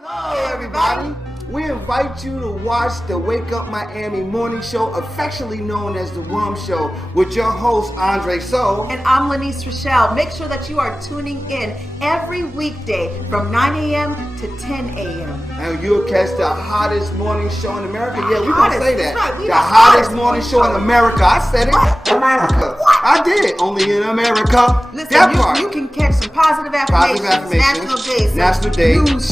Hello, everybody. We invite you to watch the Wake Up Miami morning show, affectionately known as the WUMMS Show, with your host, Andre So. And I'm Lanice Rochelle. Make sure that you are tuning in every weekday from 9 a.m. to 10 a.m. And you'll catch the hottest morning show in America. Yeah, we're going to say that. Right. The hottest morning show in America. I said it. America. I did. Only in America. Listen, you can catch some positive affirmations. National days. News,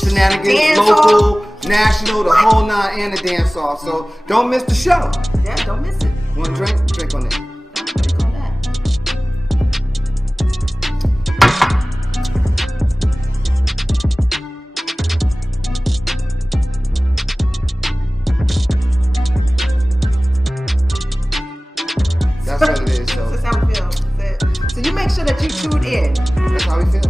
shenanigans, local, national, the whole nine, and the dance off. So don't miss the show. Yeah, don't miss it. Want a drink? Drink on it. Drink on that. That's what it is. So that's how we feel. So you make sure that you tune in. That's how we feel.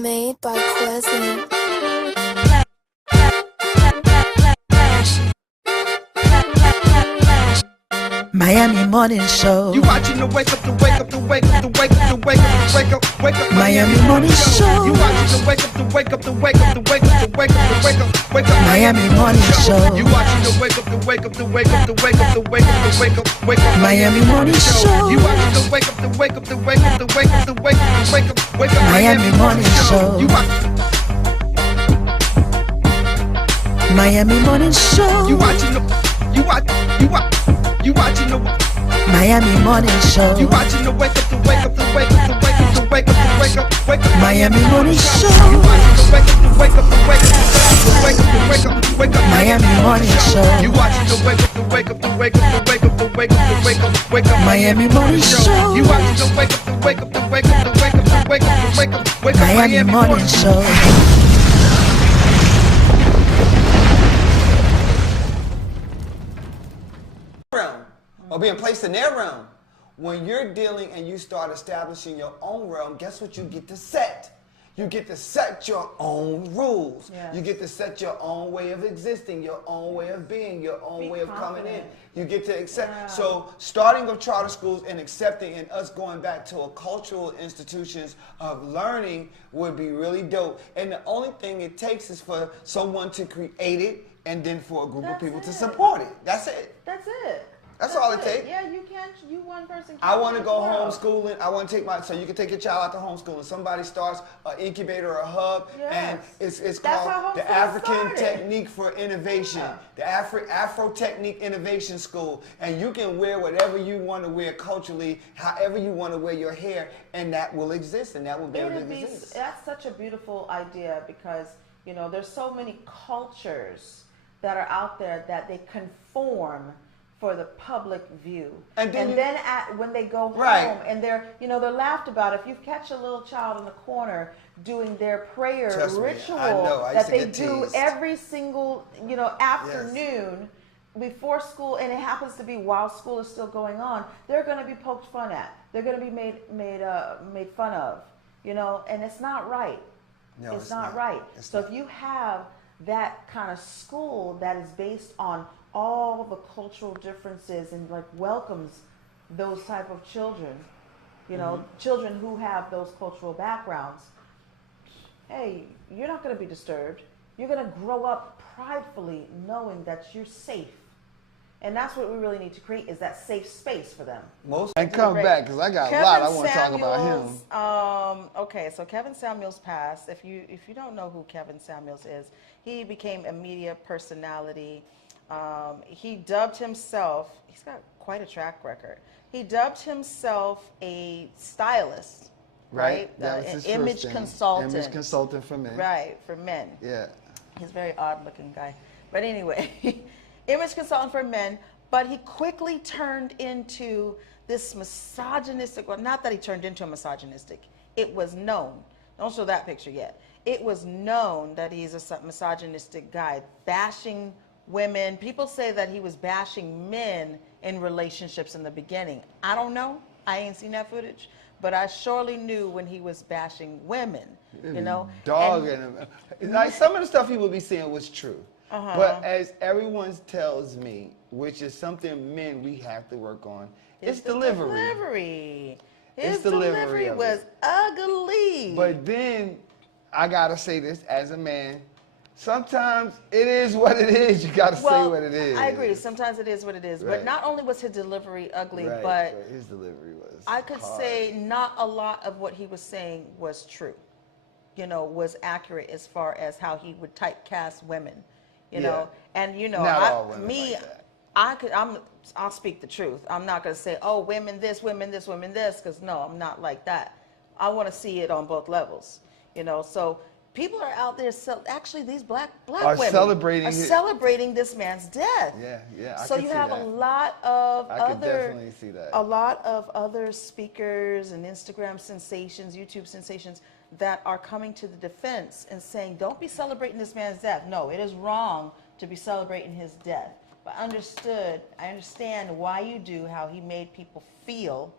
Made by Quezzy. Miami Morning Show. You watching the wake up, the wake up, the wake up, the wake up, the wake up, the wake up, wake up. Miami Morning Show. You watching the wake up, the wake up, the wake up, the wake up, the wake up, the wake up, wake up. Miami Morning Show. You watching the wake up, the wake up, the wake up, the wake up, the wake up, the wake up, wake up. Miami Morning Show. You watching the wake up, the wake up, the wake up, the wake up, the wake up, the wake up, wake up. Miami Morning Show. You Miami Morning Show. You watching the you watching the Miami Morning Show. You watching the wake up, the wake up, the wake up, the wake up, the wake up, the wake up, wake up. Miami Morning Show. You watching the wake up, the wake up, the wake up, the wake up, the wake up, the wake up. Miami Morning Show. You watching the wake up, the wake up, the wake up, the wake up, the wake up, the wake up, wake up. Miami Morning Show. You watching the wake up, the wake up, the wake up, the wake up, the wake up, the wake up, wake up. Miami Morning Show. Or being placed in their realm. When you're dealing and you start establishing your own realm, guess what you get to set? You get to set your own rules. Yes. You get to set your own way of existing, your own way of being, your own way of coming in. You get to accept. Yeah. So starting of charter schools and accepting and us going back to a cultural institutions of learning would be really dope. And the only thing it takes is for someone to create it and then for a group of people to support it. That's it. That's it. That's all it takes. Yeah, you can't. You one person. I want to go homeschooling. I want to take so you can take your child out to homeschooling. Somebody starts an incubator or a hub, and it's called the African Technique for Innovation, the Afro Technique Innovation School, and you can wear whatever you want to wear culturally, however you want to wear your hair, and that will exist, and that will be able to exist. That's such a beautiful idea because there's so many cultures that are out there that they conform for the public view, and then when they go home, and they're laughed about. If you catch a little child in the corner doing their prayer ritual that they do every single afternoon before school, and it happens to be while school is still going on, they're going to be poked fun at. They're going to be made fun of, and it's not right. No, it's not right. So if you have that kind of school that is based on all the cultural differences and welcomes those type of children, children who have those cultural backgrounds, hey, you're not going to be disturbed. You're going to grow up pridefully knowing that you're safe. And that's what we really need to create, is that safe space for them. And come back, because I got a lot I want to talk about him. Okay, so Kevin Samuels passed. If you don't know who Kevin Samuels is, he became a media personality. He dubbed himself, he's got quite a track record. He dubbed himself a stylist, right? An image consultant. Image consultant for men. Right, for men. Yeah. He's a very odd looking guy. But anyway, image consultant for men, but he quickly turned into this misogynistic, well, not that he turned into a misogynistic, it was known. Don't show that picture yet. it was known that he's a misogynistic guy, bashing women. People say that he was bashing men in relationships in the beginning. I don't know. I ain't seen that footage. But I surely knew when he was bashing women, you know. Dog and like some of the stuff he would be saying was true. But as everyone tells me, which is something men we have to work on, it's delivery. His delivery was ugly. But then I gotta say this as a man. Sometimes it is what it is. You gotta say what it is. I agree. Sometimes it is what it is. Right. But not only was his delivery ugly, Right, but his delivery was I could hard. say not a lot of what he was saying was true. You know, was accurate as far as how he would typecast women. You know, and you know, Not all women like that. I'll speak the truth. I'm not gonna say, oh, women this, women this, women this, because no, I'm not like that. I want to see it on both levels. You know, so. People are out there, actually these black women are celebrating this man's death. Yeah. So you have a lot of definitely see that. A lot of other speakers and Instagram sensations, YouTube sensations that are coming to the defense and saying, don't be celebrating this man's death. No, it is wrong to be celebrating his death. But I understand why you do, how he made people feel,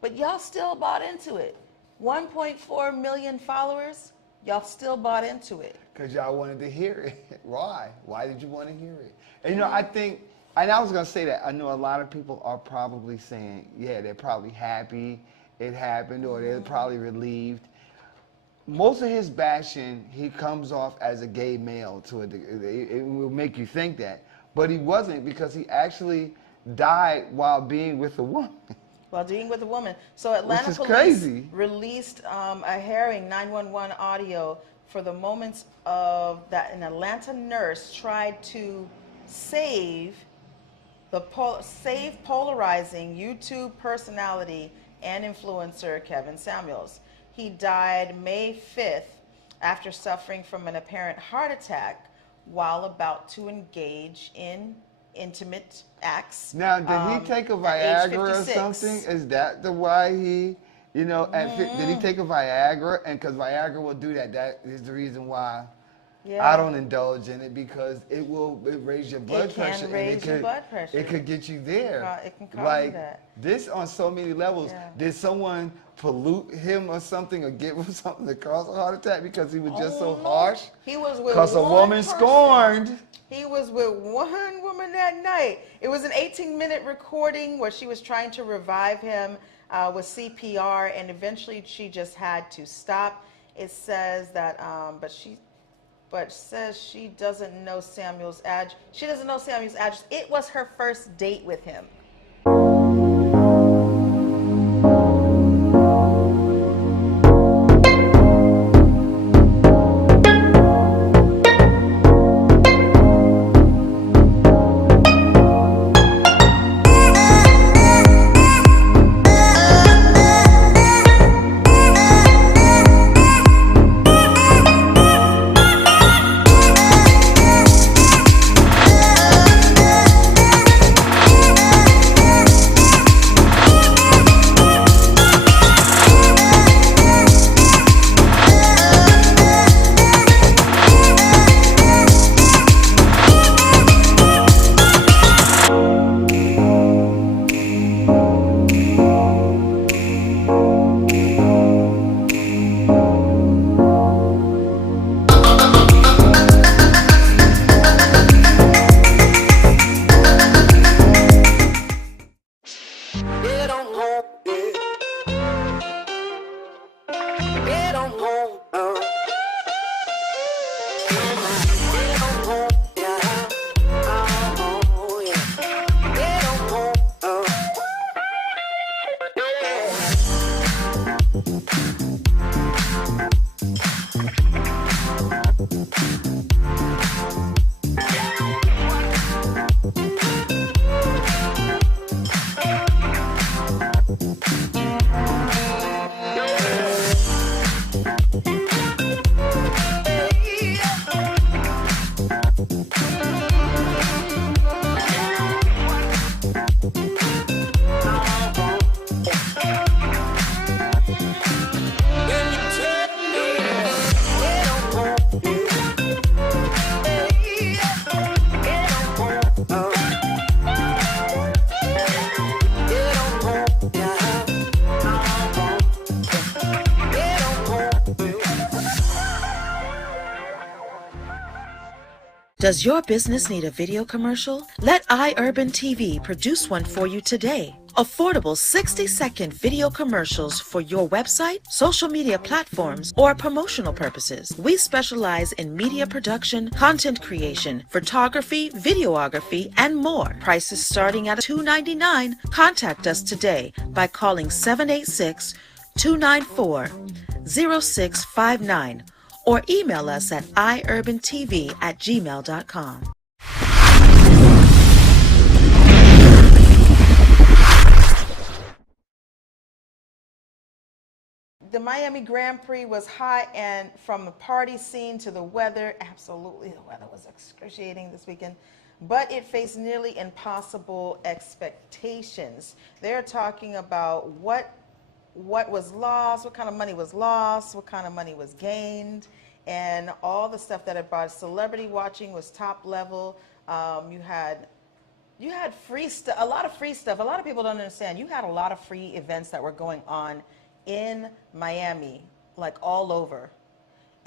but y'all still bought into it. 1.4 million followers. Y'all still bought into it. Because y'all wanted to hear it. Why? Why did you want to hear it? And you know, I think, and I was going to say that, I know a lot of people are probably saying, yeah, they're probably happy it happened, or they're probably relieved. Most of his bashing, he comes off as a gay male to a degree. It will make you think that. But he wasn't, because he actually died while being with a woman. While dealing with a woman. So Atlanta police released a harrowing 911 audio for the moments of that an Atlanta nurse tried to save polarizing YouTube personality and influencer Kevin Samuels. He died May 5th after suffering from an apparent heart attack while about to engage in intimate acts. Now, did he take a Viagra or something? Is that the why he, you know, did he take a Viagra? And because Viagra will do that, that is the reason why I don't indulge in it, because it raise your blood pressure. It could get you there. It can cause that. This on so many levels. Yeah. Did someone pollute him or something, or give him something to cause a heart attack because he was just so harsh? He was with because a woman scorned. He was with one woman that night. It was an 18-minute recording where she was trying to revive him with CPR, and eventually she just had to stop. It says that, but says she doesn't know Samuel's address. She doesn't know Samuel's address. It was her first date with him. Does your business need a video commercial? Let iUrban TV produce one for you today. Affordable 60-second video commercials for your website, social media platforms, or promotional purposes. We specialize in media production, content creation, photography, videography, and more. Prices starting at $2.99. Contact us today by calling 786-294-0659 or email us at iurbantv@gmail.com. The Miami Grand Prix was hot, and from the party scene to the weather, absolutely the weather was excruciating this weekend, but it faced nearly impossible expectations. They're talking about what was lost, what kind of money was lost, what kind of money was gained, and all the stuff that it brought. Celebrity watching was top level. You had free stuff, a lot of free stuff. A lot of people don't understand. You had a lot of free events that were going on in Miami, like all over.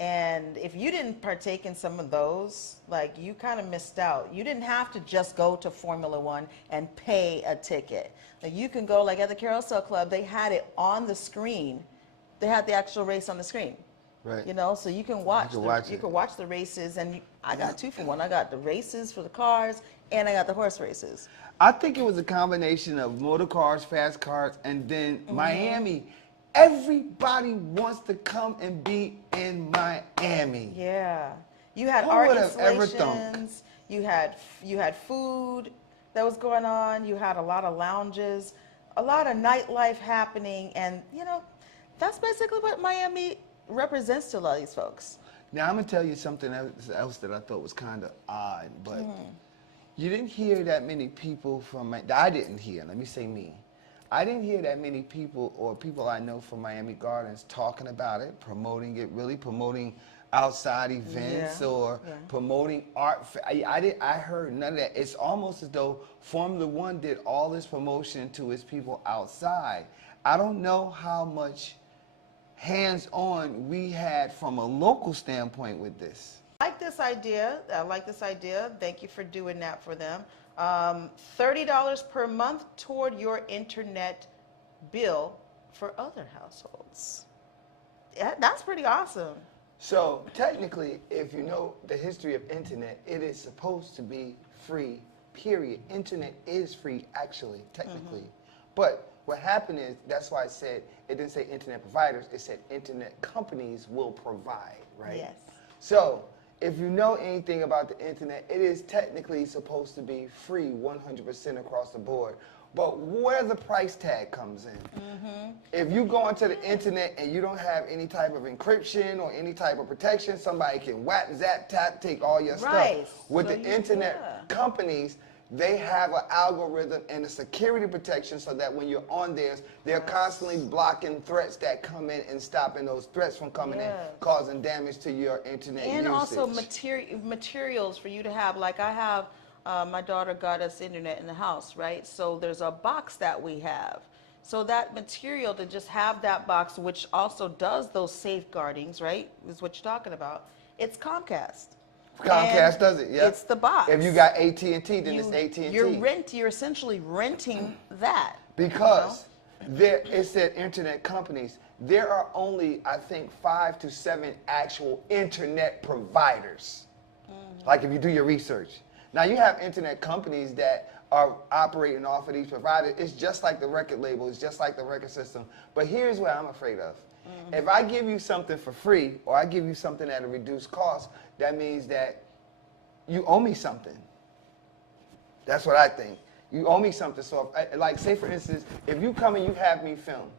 And if you didn't partake in some of those, like, you kind of missed out. You didn't have to just go to Formula One and pay a ticket. Like, you can go, like at the Carousel Club, they had it on the screen. They had the actual race on the screen. Right. You know, so you can watch. You can watch the races, and I got 2 for 1. I got the races for the cars, and I got the horse races. I think it was a combination of motor cars, fast cars, and then Miami. Everybody wants to come and be in Miami. Yeah, you had art installations. You had food that was going on. You had a lot of lounges, a lot of nightlife happening, and you know, that's basically what Miami represents to a lot of these folks. Now I'm gonna tell you something else that I thought was kind of odd, but you didn't hear that many people from. I didn't hear. Let me say me. I didn't hear that many people or people I know from Miami Gardens talking about it, promoting it, really promoting outside events or promoting art. I heard none of that. It's almost as though Formula One did all this promotion to its people outside. I don't know how much hands-on we had from a local standpoint with this. I like this idea. I like this idea. Thank you for doing that for them. $30 per month toward your internet bill for other households. Yeah, that's pretty awesome. So technically, if you know the history of internet, it is supposed to be free, period. Internet is free, actually, technically. But what happened is, that's why I said, it didn't say internet providers, it said internet companies will provide, right? Yes. So, if you know anything about the internet, it is technically supposed to be free 100% across the board. But where the price tag comes in. If you go onto the internet and you don't have any type of encryption or any type of protection, somebody can whack, zap, tap, take all your stuff. With the internet companies, they have an algorithm and a security protection so that when you're on theirs, they're constantly blocking threats that come in and stopping those threats from coming in, causing damage to your internet and usage. Also materials for you to have. Like I have, my daughter got us internet in the house, right? So there's a box that we have. So that material, to just have that box, which also does those safeguardings, right, is what you're talking about. It's Comcast. Comcast does it, yeah. It's the box. If you got AT&T, then it's AT&T. You're essentially renting that. Because it said internet companies. There are only, I think, 5 to 7 actual internet providers. Like if you do your research. Now you have internet companies that are operating off of these providers. It's just like the record label. It's just like the record system. But here's what I'm afraid of. If I give you something for free, or I give you something at a reduced cost, that means that you owe me something. That's what I think. You owe me something. So, like, say for instance, if you come and you have me film,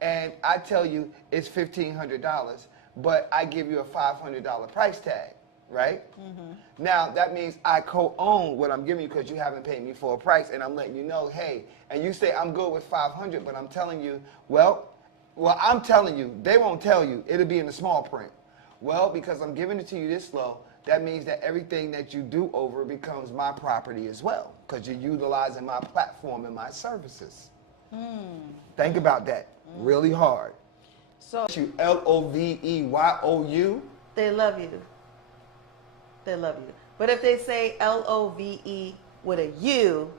and I tell you it's $1,500, but I give you a $500 price tag, right? Now, that means I co-own what I'm giving you because you haven't paid me for a price, and I'm letting you know, hey, and you say I'm good with $500, but I'm telling you, well, I'm telling you, they won't tell you. It'll be in the small print. Well, because I'm giving it to you this low, that means that everything that you do over becomes my property as well, because you're utilizing my platform and my services. Think about that really hard. So LOVEYOU. they love you. They love you. But if they say LOVE with a U,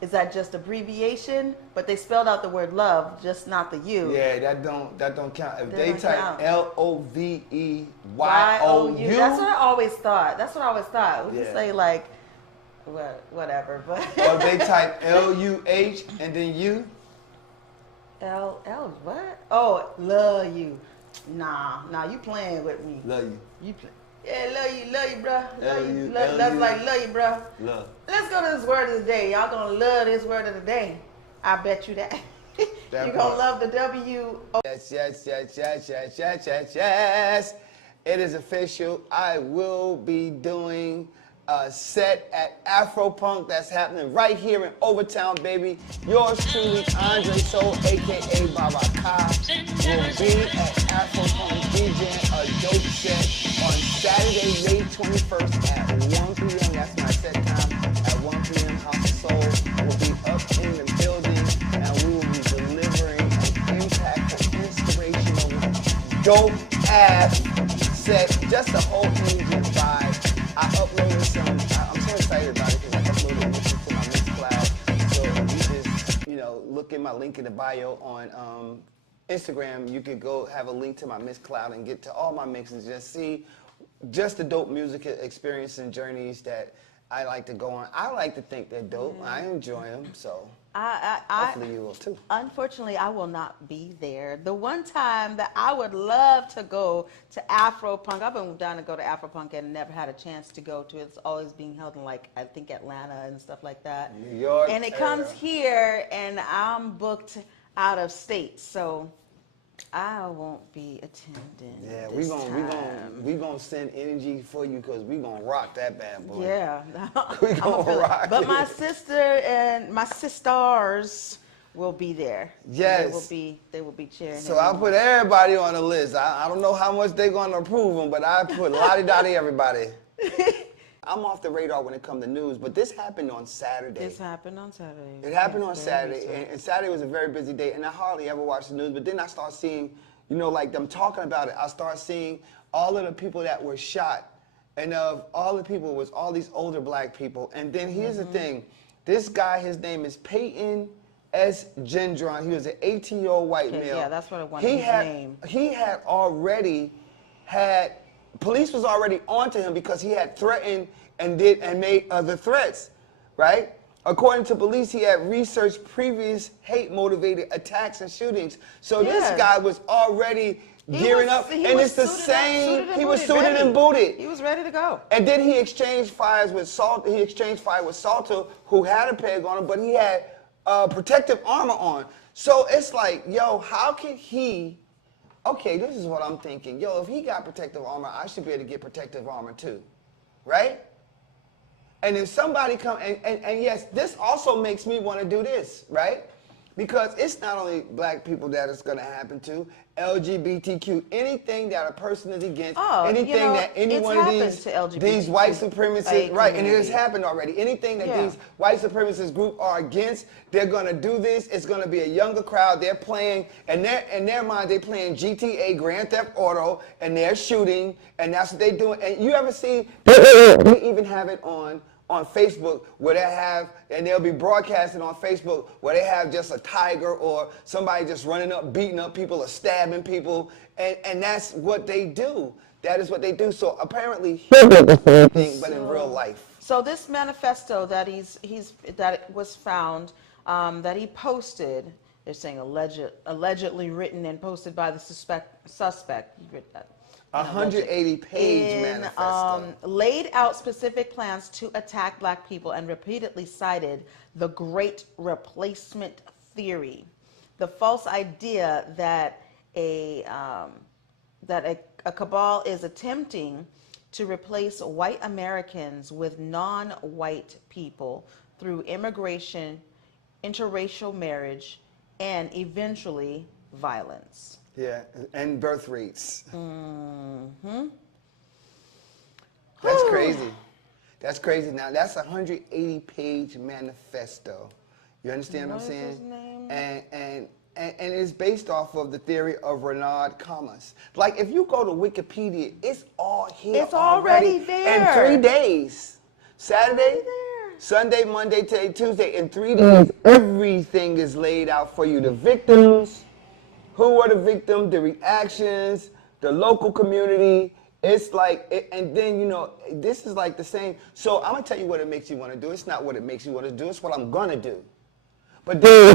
is that just abbreviation? But they spelled out the word love, just not the U. Yeah, that don't count. If they type LOVEYOU. That's what I always thought. We just say like, whatever. But or they type LUH and then U. L what? Oh, love you. Nah, you playing with me. Love you. You play. Yeah, love you, bro. Love you, bro. Love. Let's go to this word of the day. Y'all gonna love this word of the day. I bet you that. You're gonna love the W. Yes. It is official. I will be doing a set at Afropunk that's happening right here in Overtown, baby. Yours truly, Andre Soul, a.k.a. Baba Ka, will be at Afropunk DJing a dope set on Saturday, May 21st at 1 p.m. That's my set time. At 1 p.m., House of Soul will be up in the building, and we will be delivering an impactful, inspirational, dope-ass set, just a whole engine vibe. I uploaded some, I'm so excited about it because I uploaded this to my Mixcloud. So you just, look in my link in the bio on Instagram. You could go have a link to my Mixcloud and get to all my mixes. Just see just the dope music experience and journeys that I like to go on. I like to think they're dope. I enjoy them, so hopefully you will too. Unfortunately, I will not be there. The one time that I would love to go to Afropunk, I've been down to go to Afropunk and never had a chance to go to it. It's always being held in, like, I think Atlanta and stuff like that. New York. And it comes here, and I'm booked out of state, so I won't be attending. Yeah, we gonna send energy for you because we gonna rock that bad boy. Yeah, we gonna rock. But my sister and my sisters will be there. Yes, they will be cheering. So I put everybody on the list. I don't know how much they're gonna approve them, but I put lottie-dottie everybody. I'm off the radar when it comes to news, but this happened on Saturday. It happened on Saturday. And Saturday was a very busy day, and I hardly ever watch the news, but then I start seeing, like them talking about it. I start seeing all of the people that were shot, and of all the people was all these older black people. And then here's the thing. This guy, his name is Peyton S. Gendron. He was an 18-year-old white male. Yeah, that's what I wanted his name. He had already had... Police was already onto him because he had threatened and made other threats, right? According to police, he had researched previous hate-motivated attacks and shootings. So this guy was already gearing up, and it's the same. He was suited and booted. He was ready to go. And then he exchanged fires with Salter. He exchanged fire with Salter, who had a peg on him, but he had protective armor on. So it's like, yo, how can he? Okay, this is what I'm thinking. Yo, if he got protective armor, I should be able to get protective armor too, right? And if somebody come, and yes, this also makes me want to do this, right? Because it's not only black people that it's going to happen to, LGBTQ, anything that a person is against, anything that any one of these white supremacists, right, and it has happened already. Anything that these white supremacist group are against, they're going to do this. It's going to be a younger crowd. They're playing, and in their mind, they're playing GTA, Grand Theft Auto, and they're shooting, and that's what they're doing. And you ever see, they even have it on Facebook where they have, and they'll be broadcasting on Facebook where they have just a tiger or somebody just running up, beating up people or stabbing people, and that's what they do. That is what they do. So apparently, but in real life. So this manifesto that that was found, that he posted, they're saying allegedly written and posted by the suspect. 180-page manifesto. Laid out specific plans to attack black people and repeatedly cited the Great Replacement Theory, the false idea that a cabal is attempting to replace white Americans with non-white people through immigration, interracial marriage, and eventually violence. Yeah, and birth rates. Mm-hmm. That's crazy. That's crazy. Now, that's a 180-page manifesto. You understand what I'm saying? His name? And and it's based off of the theory of Renaud Camus. Like, if you go to Wikipedia, it's all here. It's already there. In 3 days. Saturday, Sunday, Monday, today, Tuesday. In 3 days, everything is laid out for you. The victims, who were the victims, the reactions, the local community. It's like, and then, you know, this is like the same. So I'm going to tell you what it makes you want to do. It's not what it makes you want to do. It's what I'm going to do. But then,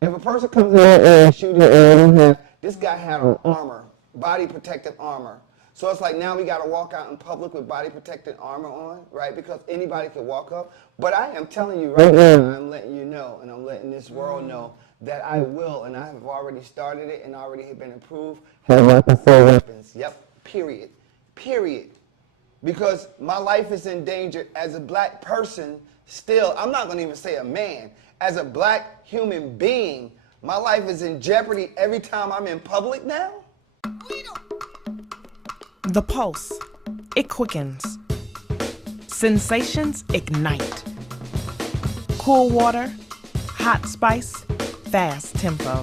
if a person comes in and shoots you, and this guy had on armor, body protective armor. So it's like now we got to walk out in public with body protective armor on, right? Because anybody could walk up. But I am telling you right now, I'm letting you know, and I'm letting this world know that I will, and I have already started it and already have been approved, have weapons. Yep, period. Period. Because my life is in danger as a black person still. I'm not going to even say a man. As a black human being, my life is in jeopardy every time I'm in public now. The pulse, it quickens. Sensations ignite. Cool water, hot spice, fast tempo.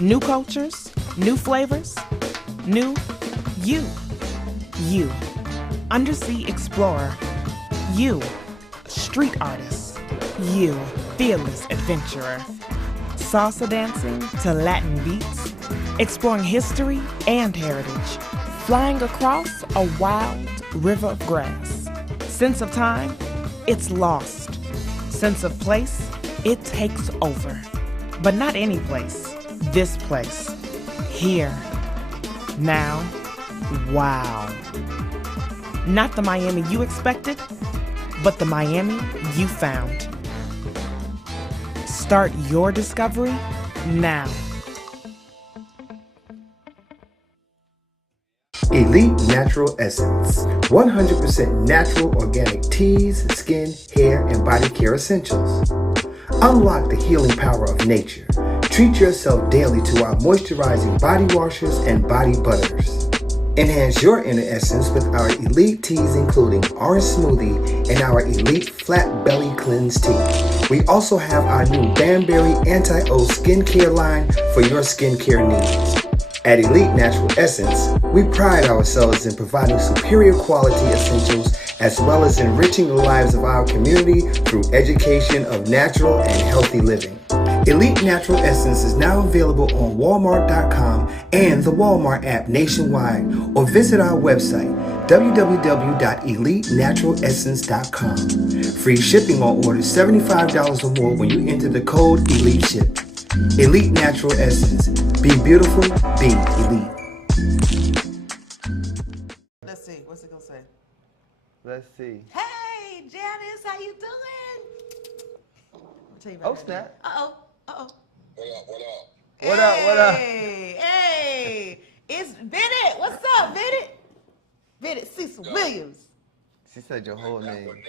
New cultures, new flavors, new you. You, undersea explorer. You, street artist. You, fearless adventurer. Salsa dancing to Latin beats. Exploring history and heritage. Flying across a wild river of grass. Sense of time, it's lost. Sense of place, it takes over. But not any place. This place. Here. Now. Wow. Not the Miami you expected, but the Miami you found. Start your discovery now. Elite Natural Essence. 100% natural organic teas, skin, hair, and body care essentials. Unlock the healing power of nature. Treat yourself daily to our moisturizing body washers and body butters. Enhance your inner essence with our elite teas including orange smoothie and our elite flat belly cleanse tea. We also have our new Banberry Anti-O skincare line for your skincare needs. At Elite Natural Essence, we pride ourselves in providing superior quality essentials as well as enriching the lives of our community through education of natural and healthy living. Elite Natural Essence is now available on Walmart.com and the Walmart app nationwide, or visit our website www.elitenaturalessence.com. Free shipping on orders $75 or more when you enter the code ELITESHIP. Elite Natural Essence. Be beautiful, be elite. Let's see. What's it gonna say? Let's see. Hey, Janice, how you doing? I'll tell you about Oh, snap. Uh-oh. What up? What up, what up? Hey, it's Bennett. What's up, Bennett? Bennett Cecil Williams. She said your whole name.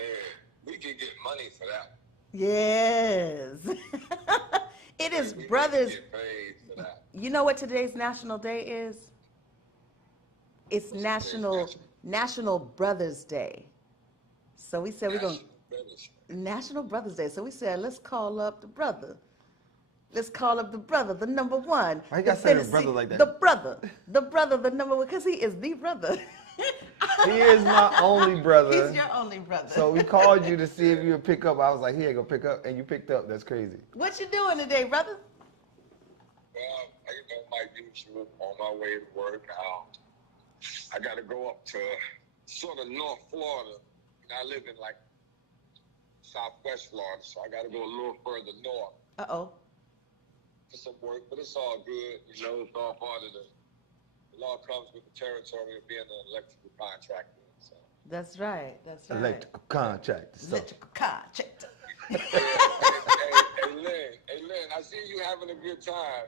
We can get money for that. Yes. It is Brothers. Get paid for that. You know what today's national day is? It's National Brothers Day. So we said we're going National Brothers Day. So we said let's call up the brother. Let's call up the brother, the number one. Why you gotta say the brother like that? The brother, the number one, because he is the brother. He is my only brother. He's your only brother. So we called you to see if you would pick up. I was like, he ain't gonna pick up, and you picked up. That's crazy. What you doing today, brother? Well, my usual on my way to work. I got to go up to sort of North Florida. And I live in like Southwest Florida, so I got to go a little further north. Uh-oh. For some work, but it's all good. You know, it's all part of it all comes with the territory of being an electrical contractor. So. That's right. That's right. Electrical contractor. So. Electrical contractor. Hey, Lynn, I see you having a good time.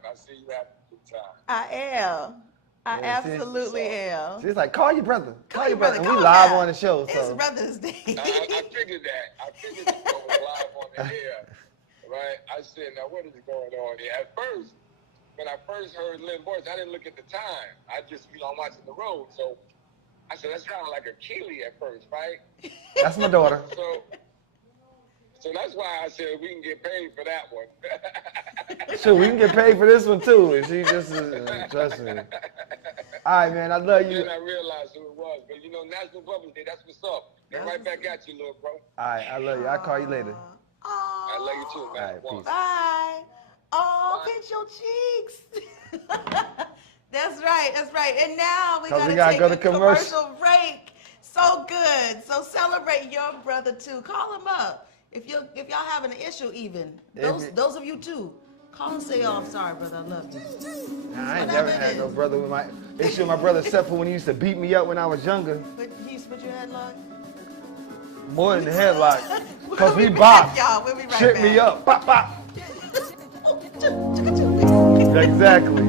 I am. I absolutely am. She's like, call your brother. Call your brother. And we Call live him. on the show. So. It's Brothers Day. I figured that. I figured it was live on the air. Right? I said, now what is going on here? At first, when I first heard Lynn's voice, I didn't look at the time. I just, I'm watching the road. So I said, that sounded like a Keely at first, right? That's my daughter. So that's why I said we can get paid for that one. Sure, we can get paid for this one too. And she just trust me. All right, man. I love you. Then I realized who it was, but you know, National Brothers Day. That's what's up. And right back at you, little bro. All right, I love you. I'll call you later. I love you too, man. All right, peace. Bye. Oh, pinch your cheeks. That's right. That's right. And now we gotta take go to a commercial break. So good. So celebrate your brother too. Call him up if y'all having an issue. Even those of you too. Call and say, "Oh, I'm sorry, brother. I love you." Nah, I ain't never had no brother with my issue with my brother except for when he used to beat me up when I was younger. But he used to put your headlock? More than the headlock. Cause we boxed. We'll be right Shit back. me up. Pop, pop. Exactly.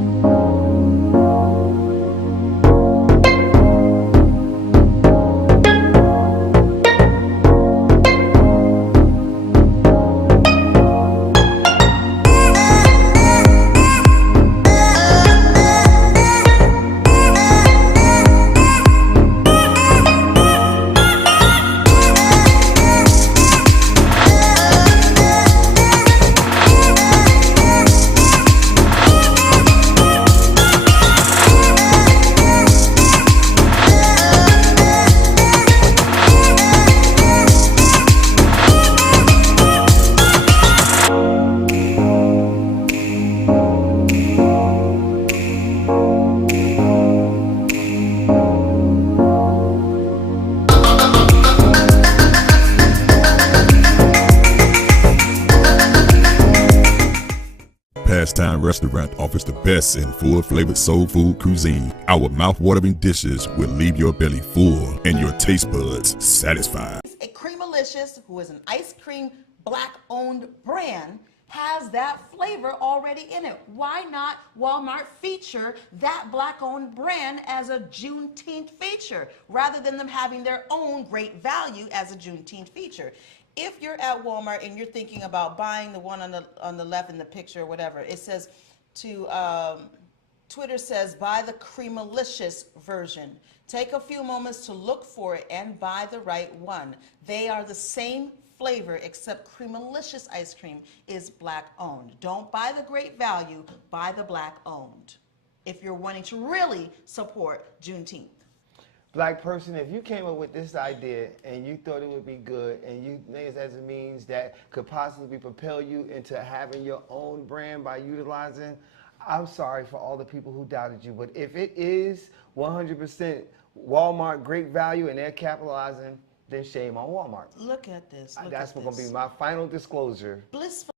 Pastime Restaurant offers the best in full-flavored soul food cuisine. Our mouth-watering dishes will leave your belly full and your taste buds satisfied. A Creamalicious, who is an ice cream black-owned brand, has that flavor already in it. Why not Walmart feature that black-owned brand as a Juneteenth feature, rather than them having their own great value as a Juneteenth feature? If you're at Walmart and you're thinking about buying the one on the left in the picture or whatever, it says Twitter says buy the Creamalicious version. Take a few moments to look for it and buy the right one. They are the same flavor, except Creamalicious ice cream is black owned. Don't buy the great value, buy the black owned if you're wanting to really support Juneteenth. Black person, if you came up with this idea and you thought it would be good and you think as a means that could possibly propel you into having your own brand by utilizing, I'm sorry for all the people who doubted you. But if it is 100% Walmart great value and they're capitalizing, then shame on Walmart. Look at this. That's going to be my final disclosure. Blissful.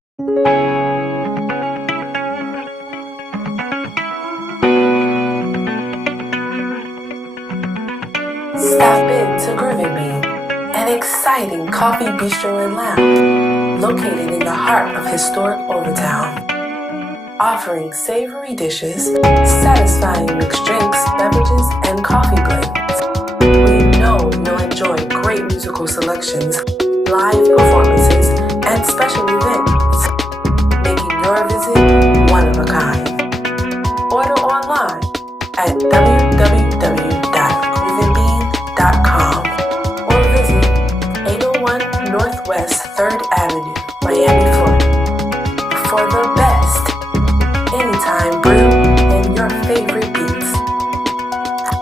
Stop in to Groovin' Bean, an exciting coffee bistro and lounge located in the heart of historic Overtown. Offering savory dishes, satisfying mixed drinks, beverages, and coffee blends. We know you'll enjoy great musical selections, live performances, and special events, making your visit one of a kind. Order online at www.groovinbean.com or visit 801 Northwest 3rd Avenue, Miami, Florida for the best anytime brew and your favorite beats.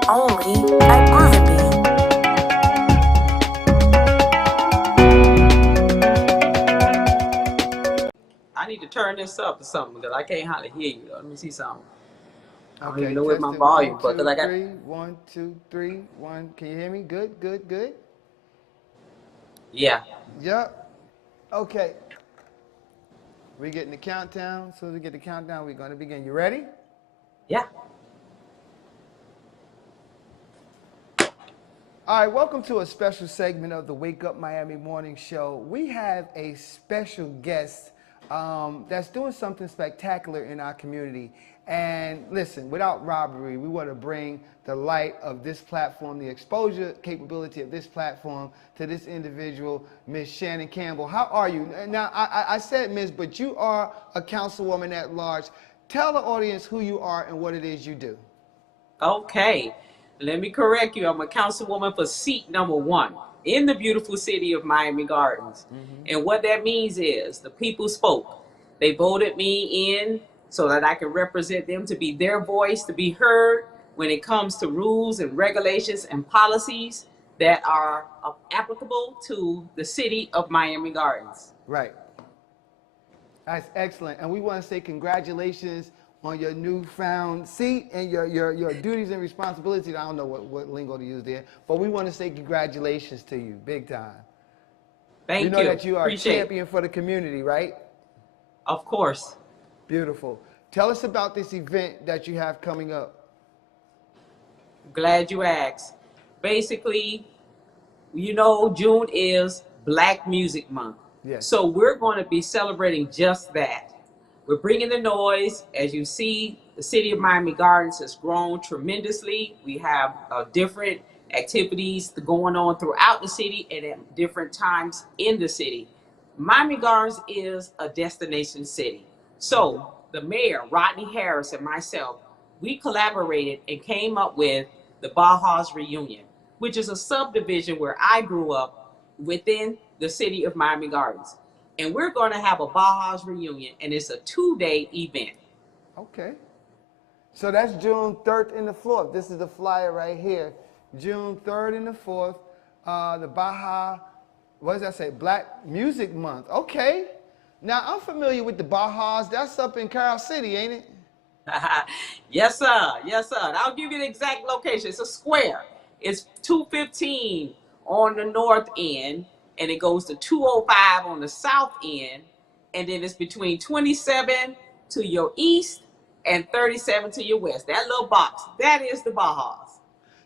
Only at Groovin' Bean. I need to turn this up or something because I can't hardly hear you. Let me see something. I don't Okay, even know where my testing, volume, 1, but 2, I got 3, 1, 2, 3, 1. Can you hear me? Good, good, good. yeah. Yep. Okay. We're getting the countdown. As soon as we get the countdown, we're going to begin. You ready? Yeah. All right, welcome to a special segment of the Wake Up Miami Morning Show. We have a special guest that's doing something spectacular in our community. And listen, without robbery, we want to bring the light of this platform, the exposure capability of this platform to this individual, Ms. Shannon Campbell. How are you? Now, I said Ms., but you are a councilwoman at large. Tell the audience who you are and what it is you do. Okay. Let me correct you. I'm a councilwoman for seat number 1 in the beautiful city of Miami Gardens. And what that means is the people spoke. They voted me in so that I can represent them, to be their voice, to be heard when it comes to rules and regulations and policies that are applicable to the city of Miami Gardens. Right. That's excellent. And we want to say congratulations on your newfound seat and your duties and responsibilities. I don't know what lingo to use there, but we want to say congratulations to you, big time. Thank you. We know that you are Appreciate a champion for the community, right? Of course. Beautiful. Tell us about this event that you have coming up. Glad you asked. Basically, you know, June is Black Music Month. Yes. So we're going to be celebrating just that. We're bringing the noise. As you see, the city of Miami Gardens has grown tremendously. We have different activities going on throughout the city and at different times in the city. Miami Gardens is a destination city. So the mayor, Rodney Harris, and myself, we collaborated and came up with the Bahas Reunion, which is a subdivision where I grew up within the city of Miami Gardens. And we're going to have a Bahas Reunion, and it's a 2-day event. Okay. So that's June 3rd and the 4th. This is the flyer right here. June 3rd and the 4th, the Baja, what does that say? Black Music Month. Okay. Now, I'm familiar with the Bahas. That's up in Carol City, ain't it? Yes, sir. Yes, sir. And I'll give you the exact location. It's a square. It's 215 on the north end, and it goes to 205 on the south end, and then it's between 27 to your east and 37 to your west. That little box, that is the Bahas.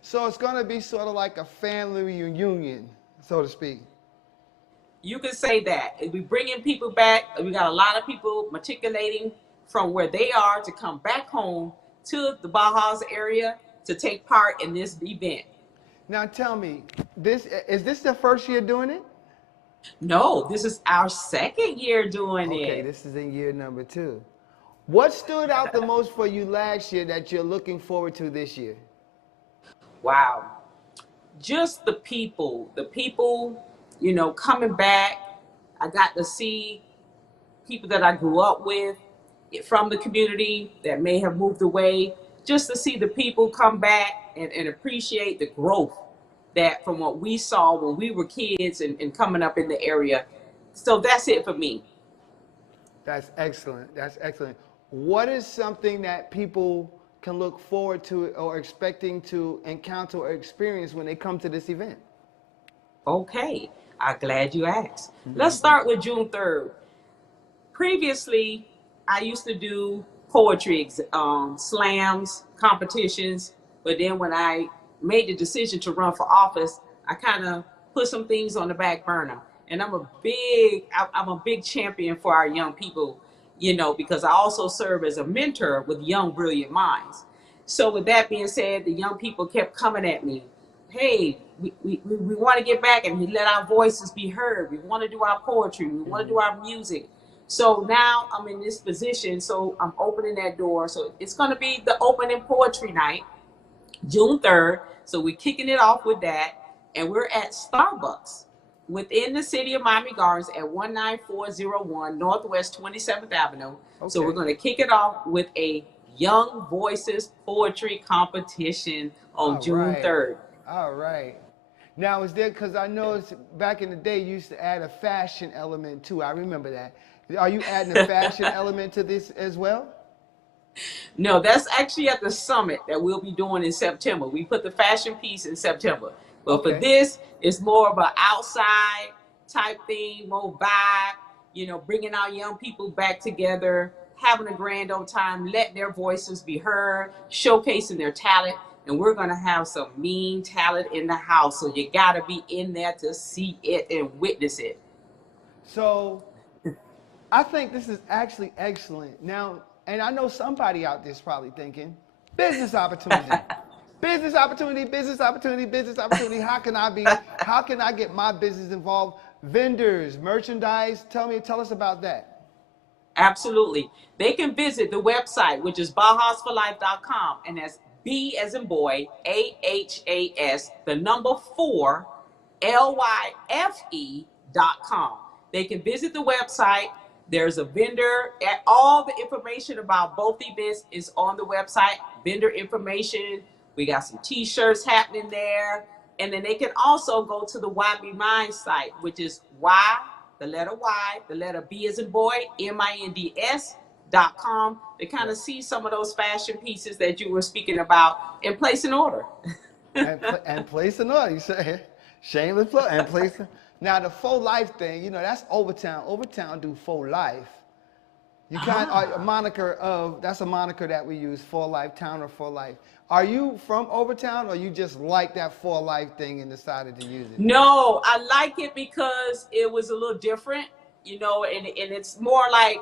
So it's going to be sort of like a family reunion, so to speak. You can say that. We bringing people back. We got a lot of people matriculating from where they are to come back home to the Bahas area to take part in this event. Now tell me, is this the first year doing it? No, this is our second year doing it. Okay, this is in year number 2. What stood out the most for you last year that you're looking forward to this year? Wow. Just the people, you know, coming back. I got to see people that I grew up with from the community that may have moved away, just to see the people come back and appreciate the growth that from what we saw when we were kids and coming up in the area. So that's it for me. That's excellent. That's excellent. What is something that people can look forward to or expecting to encounter or experience when they come to this event? Okay, I'm glad you asked. Let's start with June 3rd. Previously, I used to do poetry slams, competitions, but then when I made the decision to run for office, I kind of put some things on the back burner. And I'm a big champion for our young people, you know, because I also serve as a mentor with young, brilliant minds. So with that being said, the young people kept coming at me. Hey, we want to get back and let our voices be heard. We want to do our poetry. We want to do our music. So now I'm in this position, so I'm opening that door. So it's going to be the opening poetry night, June 3rd. So we're kicking it off with that. And we're at Starbucks within the city of Miami Gardens at 19401 Northwest 27th Avenue. Okay. So we're going to kick it off with a Young Voices Poetry Competition on June 3rd. All right. Now, is there, because I know back in the day you used to add a fashion element too. I remember that. Are you adding a fashion element to this as well? No, that's actually at the summit that we'll be doing in September. We put the fashion piece in September. But for this, it's more of an outside type thing, more vibe, you know, bringing our young people back together, having a grand old time, letting their voices be heard, showcasing their talent. And we're going to have some mean talent in the house. So you got to be in there to see it and witness it. So I think this is actually excellent. Now, and I know somebody out there is probably thinking, business opportunity. Business opportunity, business opportunity, business opportunity. How can I get my business involved? Vendors, merchandise. Tell us about that. Absolutely. They can visit the website, which is bahasforlife.com, and that's B as in boy, AHAS, the number 4, LYFE.com. They can visit the website. There's a vendor. All the information about both events is on the website. Vendor information. We got some T-shirts happening there. And then they can also go to the YB Mind site, which is Y, the letter Y, the letter B as in boy, MINDS.com, to kind of see some of those fashion pieces that you were speaking about and place an order. and place an order. You say, shameless plug, and place. Now the faux life thing, you know, that's Overtown. Overtown do faux life. You kind of, a moniker of, that's a moniker that we use, for life, town or for life. Are you from Overtown, or you just like that for life thing and decided to use it? No, I like it because it was a little different, you know, and it's more like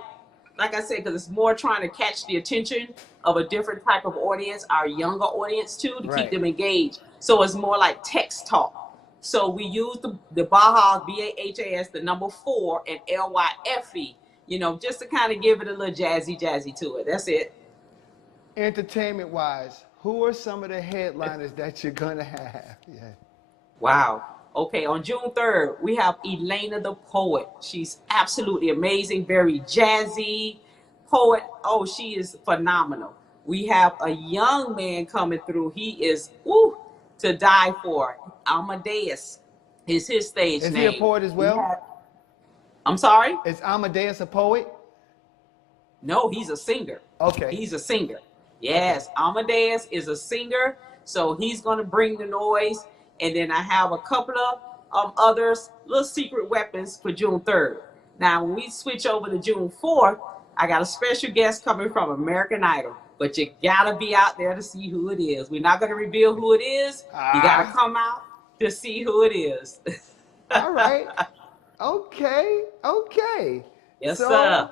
I said, because it's more trying to catch the attention of a different type of audience, our younger audience too, to keep them engaged. So it's more like text talk. So we use the Bahas, BAHAS, the number 4, and LYFE, you know, just to kind of give it a little jazzy to it. That's it. Entertainment-wise, who are some of the headliners that you're going to have? Yeah. Wow. Okay, on June 3rd, we have Elena the Poet. She's absolutely amazing, very jazzy poet. Oh, she is phenomenal. We have a young man coming through. He is, to die for. Amadeus is his stage name. Is he a poet as well? I'm sorry? Is Amadeus a poet? No, he's a singer. Okay. He's a singer. Yes, Amadeus is a singer, so he's going to bring the noise. And then I have a couple of others, little secret weapons for June 3rd. Now, when we switch over to June 4th, I got a special guest coming from American Idol. But you got to be out there to see who it is. We're not going to reveal who it is. You got to come out to see who it is. All right. Okay. Yes, sir.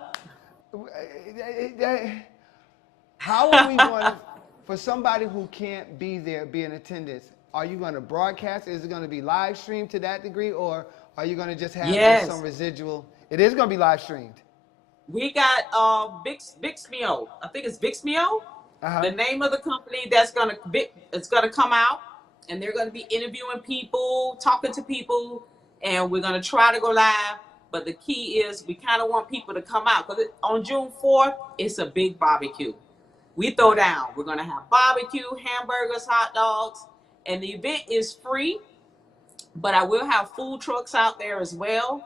How are we going to, for somebody who can't be there, be in attendance, are you going to broadcast? Is it going to be live streamed to that degree, or are you going to just have some residual? It is going to be live streamed. We got Vixmio. I think it's Vixmio. The name of the company that's gonna come out, and they're gonna be interviewing people, talking to people, and we're gonna try to go live. But the key is we kind of want people to come out, because on June 4th it's a big barbecue. We throw down. We're gonna have barbecue, hamburgers, hot dogs, and the event is free. But I will have food trucks out there as well,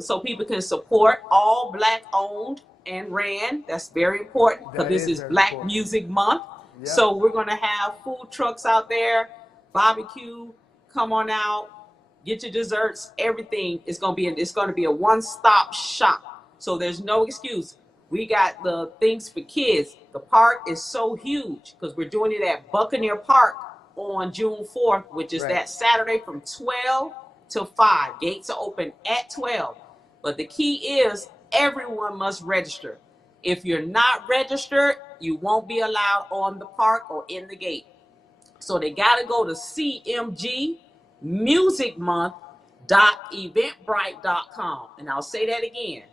so people can support, all Black owned and ran. That's very important, because this is Black Music Month. Yep. So we're going to have food trucks out there, barbecue, come on out, get your desserts, everything. It's going to be a one-stop shop. So there's no excuse. We got the things for kids. The park is so huge, because we're doing it at Buccaneer Park on June 4th, which is that Saturday from 12 to 5. Gates are open at 12. But the key is everyone must register. If you're not registered, you won't be allowed on the park or in the gate. So they got to go to cmgmusicmonth.eventbrite.com. And I'll say that again.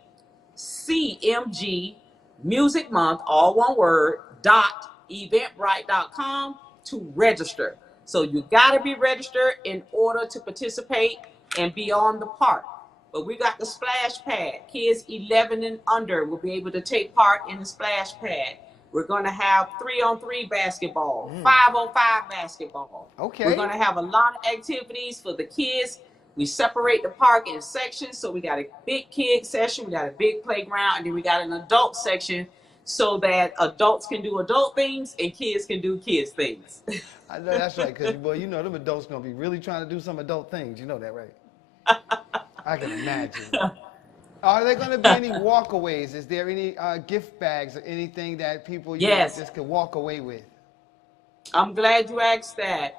cmgmusicmonth, all one word, .eventbrite.com to register. So you got to be registered in order to participate and be on the park. But we got the splash pad. Kids 11 and under will be able to take part in the splash pad. We're going to have 3-on-3 basketball, 5-on-5 basketball. Okay. We're going to have a lot of activities for the kids. We separate the park in sections. So we got a big kid section, we got a big playground, and then we got an adult section, so that adults can do adult things and kids can do kids things. I know that's right, because, boy, you know them adults going to be really trying to do some adult things. You know that, right? I can imagine. Are there going to be any walkaways? Is there any gift bags or anything that people just could walk away with? I'm glad you asked that.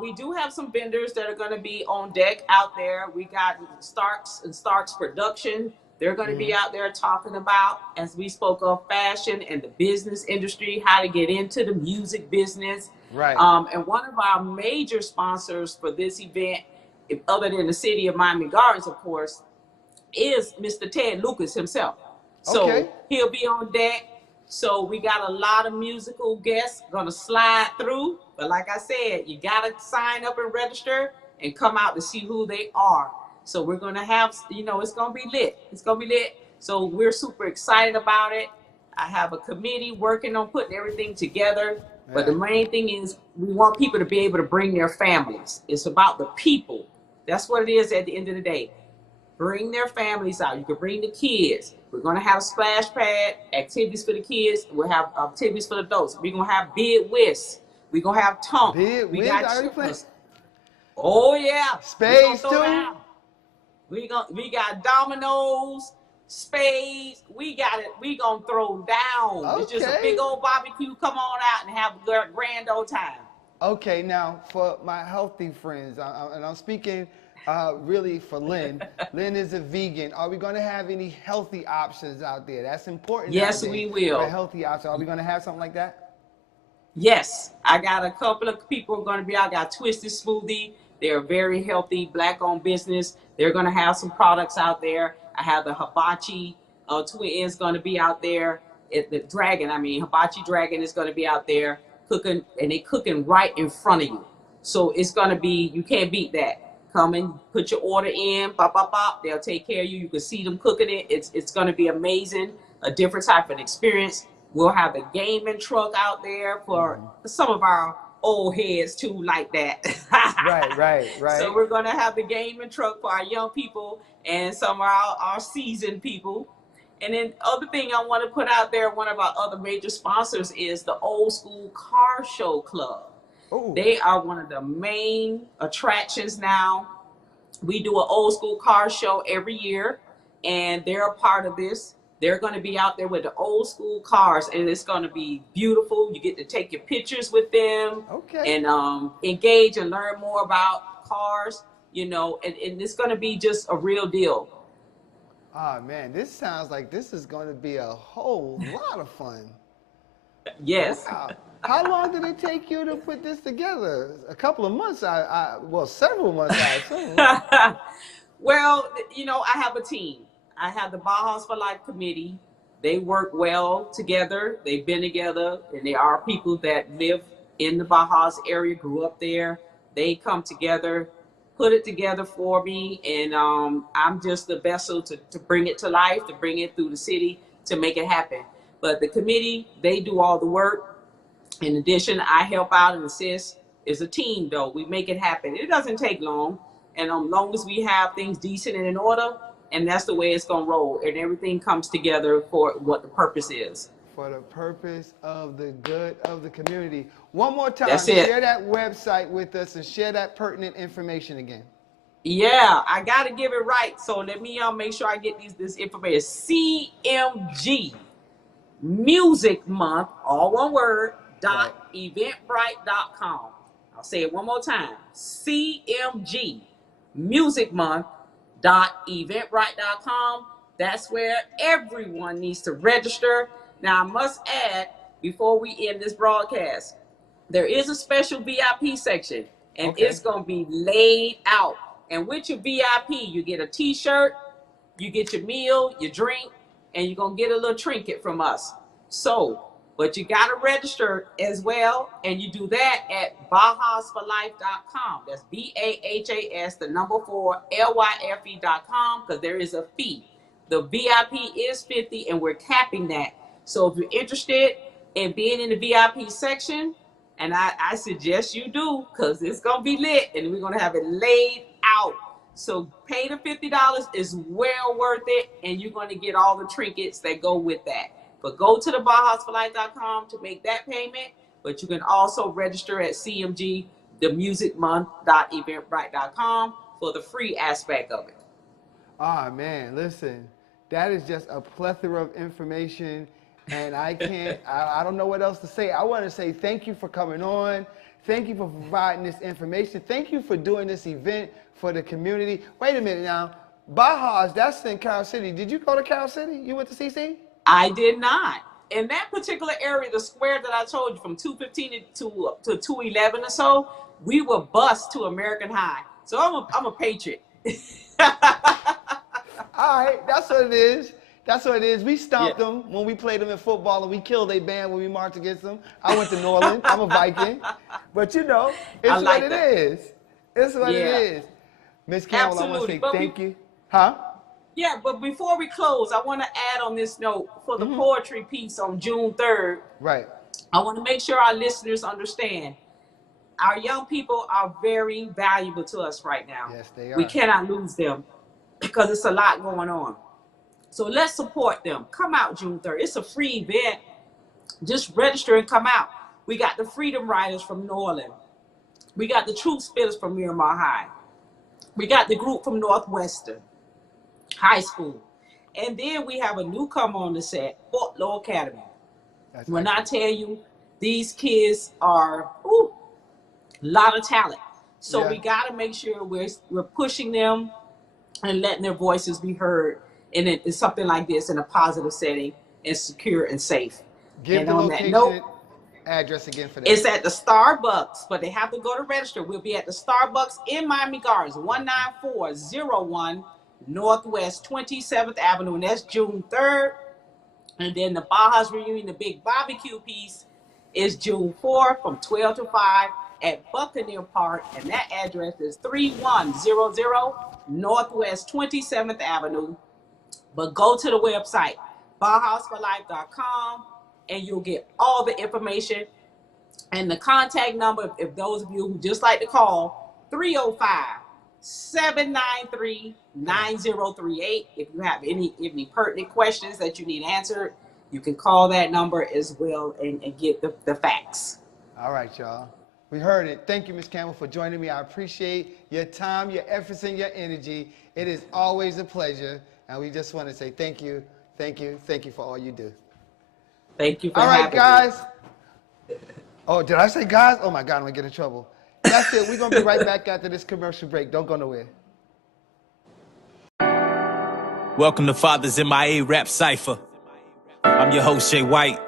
We do have some vendors that are going to be on deck out there. We got Starks and Starks Production. They're going to be out there talking about, as we spoke of, fashion and the business industry, how to get into the music business. Right. And one of our major sponsors for this event, other than the city of Miami Gardens, of course, is Mr. Ted Lucas himself. So he'll be on deck. So we got a lot of musical guests going to slide through. But like I said, you got to sign up and register and come out to see who they are. So we're going to have, it's going to be lit. It's going to be lit. So we're super excited about it. I have a committee working on putting everything together. Yeah. But the main thing is we want people to be able to bring their families. It's about the people. That's what it is at the end of the day. Bring their families out. You can bring the kids. We're going to have a splash pad, activities for the kids. We'll have activities for the adults. We're going to have bid whist. We're going to have tonk. Bid whist? Got oh, yeah. Spades, too? We got dominoes, spades. We got it. We going to throw down. Okay. It's just a big old barbecue. Come on out and have a grand old time. Okay, now, for my healthy friends, and I'm speaking really for Lynn. Lynn is a vegan. Are we going to have any healthy options out there? That's important. Yes, we will. For healthy options. Are we going to have something like that? Yes. I got a couple of people who are going to be out. I got Twisted Smoothie. They're very healthy, black-owned business. They're going to have some products out there. I have the Hibachi twins going to be out there. The dragon, Hibachi Dragon is going to be out there cooking, and they cooking right in front of you. So it's going to be, you can't beat that. Come and put your order in, bop, bop, bop. They'll take care of you. You can see them cooking it. It's going to be amazing, a different type of experience. We'll have a gaming truck out there for some of our old heads too, like that. Right. So we're going to have the gaming truck for our young people and some of our seasoned people. And then other thing I want to put out there, one of our other major sponsors is the Old School Car Show Club. Ooh. They are one of the main attractions now. We do an old school car show every year, and they're a part of this. They're going to be out there with the old school cars, and it's going to be beautiful. You get to take your pictures with them, and engage and learn more about cars, and it's going to be just a real deal. Oh, man, this sounds like this is going to be a whole lot of fun. Yes. Wow. How long did it take you to put this together? A couple of months, well, several months, I assume. Well, I have a team. I have the Bahas for Life committee. They work well together. They've been together, and they are people that live in the Bahas area, grew up there. They come together, put it together for me, and I'm just the vessel to bring it to life, to bring it through the city, to make it happen. But the committee, they do all the work. In addition, I help out and assist. It's a team, though. We make it happen. It doesn't take long. And as long as we have things decent and in order, and that's the way it's going to roll. And everything comes together for what the purpose is. For the purpose of the good of the community. One more time, that's it. Share that website with us and share that pertinent information again. Yeah, I got to give it right. So let me make sure I get this information. CMG Music Month, all one word, .eventbrite.com. I'll say it one more time. CMG Music Month .eventbrite.com. That's where everyone needs to register. Now I must add, before we end this broadcast, there is a special VIP section, and it's going to be laid out. And with your VIP, you get a t-shirt, you get your meal, your drink, and you're going to get a little trinket from us. So, but you got to register as well, and you do that at bahasforlife.com. That's BAHAS, the number 4, LYFE.com, because there is a fee. The VIP is $50, and we're capping that. So if you're interested in being in the VIP section, and I suggest you do, because it's going to be lit, and we're going to have it laid out. So pay the $50 is well worth it, and you're going to get all the trinkets that go with that. But go to the bahasforlife.com to make that payment. But you can also register at CMG, themusicmonth.eventbrite.com for the free aspect of it. Ah, man, listen, that is just a plethora of information, and I don't know what else to say. I want to say thank you for coming on. Thank you for providing this information. Thank you for doing this event for the community. Wait a minute now. Bahas, that's in Carol City. Did you go to Carol City? You went to CC? I did not. In that particular area, the square that I told you, from 215 to 211 or so, we were bused to American High. So I'm a patriot. All right, that's what it is. That's what it is. We stomped them when we played them in football, and we killed their band when we marched against them. I went to New Orleans. I'm a Viking. But it's what it is. It's what it is. Miss Carol, I want to say thank you. Huh? Yeah, but before we close, I want to add on this note for the poetry piece on June 3rd. Right. I want to make sure our listeners understand our young people are very valuable to us right now. Yes, they are. We cannot lose them because it's a lot going on. So let's support them. Come out June 3rd. It's a free event. Just register and come out. We got the Freedom Riders from New Orleans. We got the Truth Spitters from Miramar High. We got the group from Northwestern High School. And then we have a newcomer on the set, Fort Law Academy. When I tell you, these kids are a lot of talent. So we got to make sure we're pushing them and letting their voices be heard. And it's something like this in a positive setting and secure and safe. Give the location address again for that. It's at the Starbucks, but they have to go to register. We'll be at the Starbucks in Miami Gardens, 19401 Northwest 27th Avenue, and that's June 3rd. And then the Bahas reunion, the big barbecue piece, is June 4th from 12 to 5 at Buccaneer Park, and that address is 3100 Northwest 27th Avenue. But go to the website, bahasforlife.com, and you'll get all the information. And the contact number, if those of you who just like to call, 305-793-9038. If you have any pertinent questions that you need answered, you can call that number as well and get the facts. All right, y'all. We heard it. Thank you, Ms. Campbell, for joining me. I appreciate your time, your efforts, and your energy. It is always a pleasure. And we just want to say thank you, thank you, thank you for all you do. Thank you for having me. All right, guys. Me. Oh, did I say guys? Oh, my God, I'm going to get in trouble. That's it. We're going to be right back after this commercial break. Don't go nowhere. Welcome to Fathers MIA Rap Cypher. I'm your host, Jay White.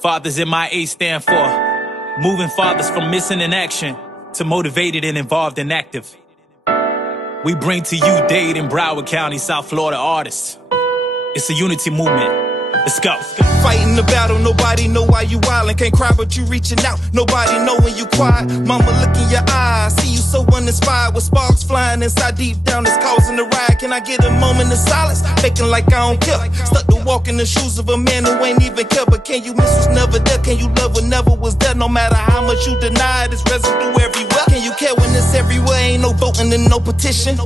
Fathers MIA stand for moving fathers from missing in action to motivated and involved and active. We bring to you Dade and Broward County, South Florida artists. It's a unity movement. Let's go. Fighting the battle, nobody know why you wildin'. Can't cry, but you reaching out. Nobody know when you quiet. Mama, look in your eyes. See you so uninspired with sparks flying inside deep down. It's causing the ride. Can I get a moment of silence? Faking like I don't care. Stuck to walk in the shoes of a man who ain't even care. But can you miss what's never there? Can you love what never was there? No matter how much you deny, it's residue everywhere. Can you care when it's everywhere? Ain't no voting and no petition.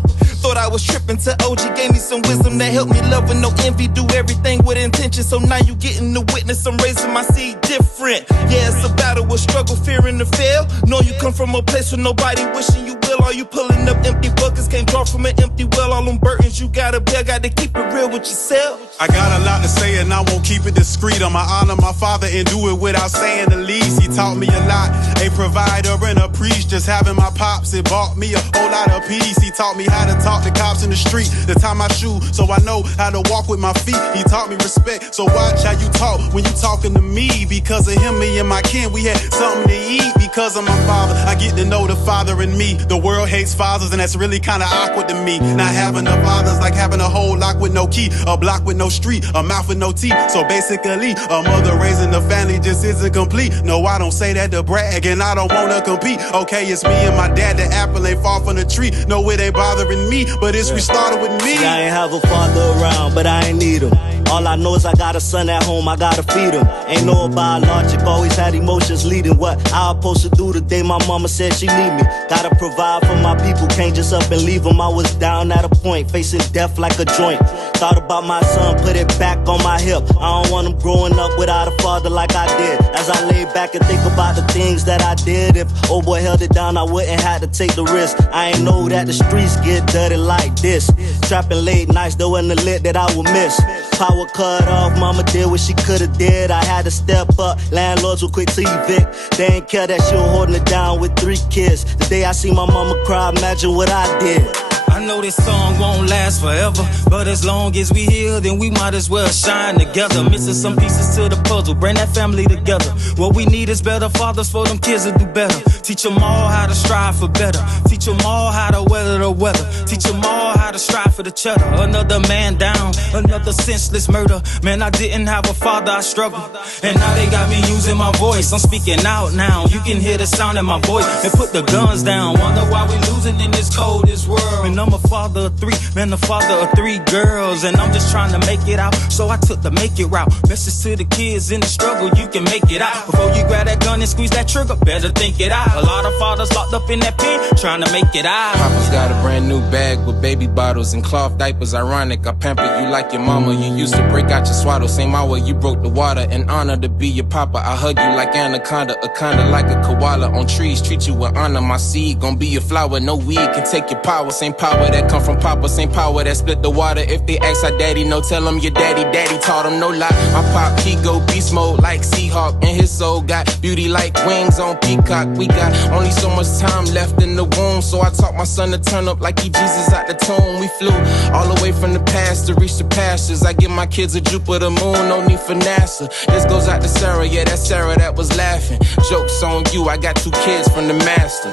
Thought I was tripping till OG gave me some wisdom that helped me love with no envy. Do everything with intention. So now you getting the witness. I'm raising my seed different. Yeah, it's a battle with struggle, fearing to fail. Know you come from a place where nobody wishing you will. Are you pulling up empty buckets? Can't draw from an empty well. All them burdens you gotta bear. Got to keep it real with yourself. I got a lot to say and I won't keep it discreet. I'ma honor my father and do it without saying the least. He taught me a lot, a provider and a priest. Just having my pops, it bought me a whole lot of peace. He taught me how to talk to cops in the street, to tie my shoe so I know how to walk with my feet. He taught me respect, so watch how you talk when you talking to me. Because of him, me and my kin, we had something to eat. Because of my father, I get to know the father in me. The world hates fathers and that's really kinda awkward to me. Not having a father's like having a whole lock with no key, a block with no street, a mouth with no teeth. So basically, a mother raising a family just isn't complete. No, I don't say that to brag and I don't wanna compete. Okay, it's me and my dad, the apple ain't far from the tree. No, it ain't bothering me, but it's restarted with me. See, I ain't have a father around, but I ain't need him. All I know is I got a son at home, I gotta feed him. Ain't no biologic, always had emotions leading. What I supposed to do the day my mama said she need me? Gotta provide for my people, can't just up and leave them. I was down at a point, facing death like a joint. Thought about my son, put it back on my hip. I don't want him growing up without a father like I did. As I lay back and think about the things that I did, if old boy held it down, I wouldn't have to take the risk. I ain't know that the streets get dirty like this. Trapping late nights, there wasn't a lit that I would miss. Power cut off, mama did what she could've did. I had to step up, landlords were quick to evict. They ain't care that she was holding it down with 3 kids. The day I see my mama cry, imagine what I did. I know this song won't last forever, but as long as we here, then we might as well shine together. Missing some pieces to the puzzle, bring that family together. What we need is better fathers for them kids to do better. Teach them all how to strive for better. Teach them all how to weather the weather. Teach them all how to strive for the cheddar. Another man down, another senseless murder. Man, I didn't have a father, I struggled. And now they got me using my voice. I'm speaking out now, you can hear the sound in my voice. And put the guns down, wonder why we losing in this coldest world. And I'm I'm a father of three, man, the father of three girls. And I'm just trying to make it out, so I took the make it route. Message to the kids in the struggle, you can make it out. Before you grab that gun and squeeze that trigger, better think it out. A lot of fathers locked up in that pen, trying to make it out. Papa's got a brand new bag with baby bottles and cloth diapers. Ironic, I pampered you like your mama. You used to break out your swaddle, same hour you broke the water. An honor to be your papa. I hug you like anaconda, a kinda like a koala on trees. Treat you with honor. My seed gon' be a flower. No weed can take your power. Same power that come from papa, same power that split the water. If they ask how daddy know, tell them your daddy taught him no lie. My pop, he go beast mode like Seahawk, and his soul got beauty like wings on peacock. We got only so much time left in the womb, so I taught my son to turn up like he Jesus out the tomb. We flew all the way from the past to reach the pastures. I give my kids a Jupiter moon, no need for NASA. This goes out to Sarah, yeah, that's Sarah that was laughing. Jokes on you, I got 2 kids from the master.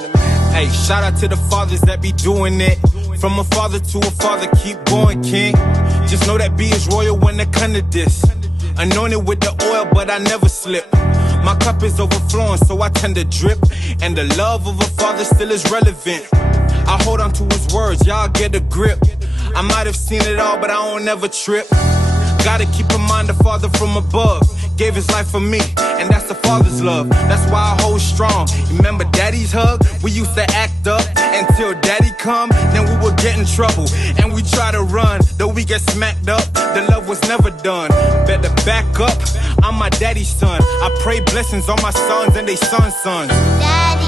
Hey, shout out to the fathers that be doing it. From a father to a father, keep going, king. Just know that B is royal when it come to this. Anointed with the oil, but I never slip. My cup is overflowing, so I tend to drip. And the love of a father still is relevant. I hold on to his words, y'all get a grip. I might have seen it all, but I don't ever trip. Gotta keep in mind the father from above gave his life for me, and that's the father's love. That's why I hold strong. Remember daddy's hug? We used to act up until daddy come, then we would get in trouble. And we try to run, though we get smacked up. The love was never done. Better back up, I'm my daddy's son. I pray blessings on my sons and they sons' sons. Daddy.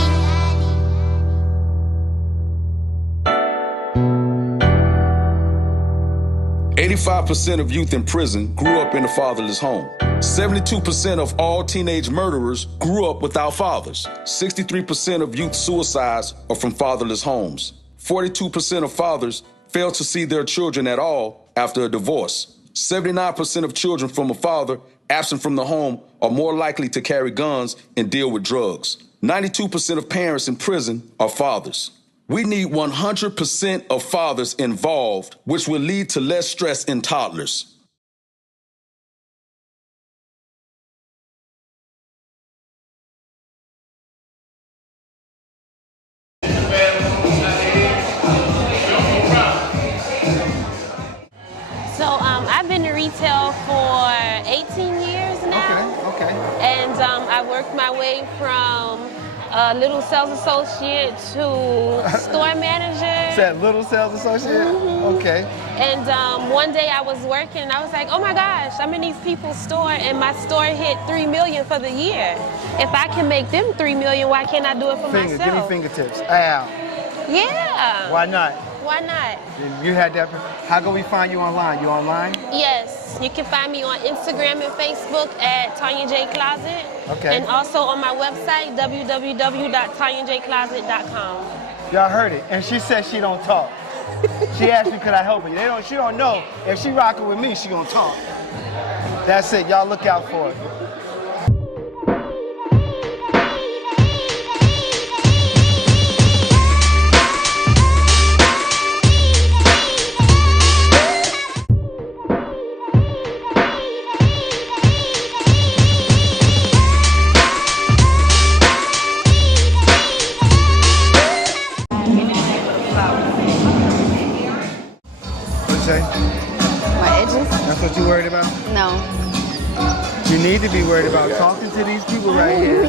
85% of youth in prison grew up in a fatherless home. 72% of all teenage murderers grew up without fathers. 63% of youth suicides are from fatherless homes. 42% of fathers fail to see their children at all after a divorce. 79% of children from a father absent from the home are more likely to carry guns and deal with drugs. 92% of parents in prison are fathers. We need 100% of fathers involved, which will lead to less stress in toddlers. So I've been in retail for 18 years now. Okay. And I worked my way from little sales associate to store manager. Is that little sales associate? Mm-hmm. Okay. And one day I was working and I was like, oh my gosh, I'm in these people's store and my store hit 3 million for the year. If I can make them 3 million, why can't I do it for myself? Give me fingertips. Ow. Yeah. Why not? Why not? You had that. How can we find you online? You online? Yes. You can find me on Instagram and Facebook at Tanya J Closet. Okay. And also on my website, www.tanyajcloset.com. Y'all heard it. And she said she don't talk. She asked me, could I help her? She don't know. If she rocking with me, she gonna talk. That's it. Y'all look out for it. My edges? That's what you worried about? No. You need to be worried about talking to these people right here.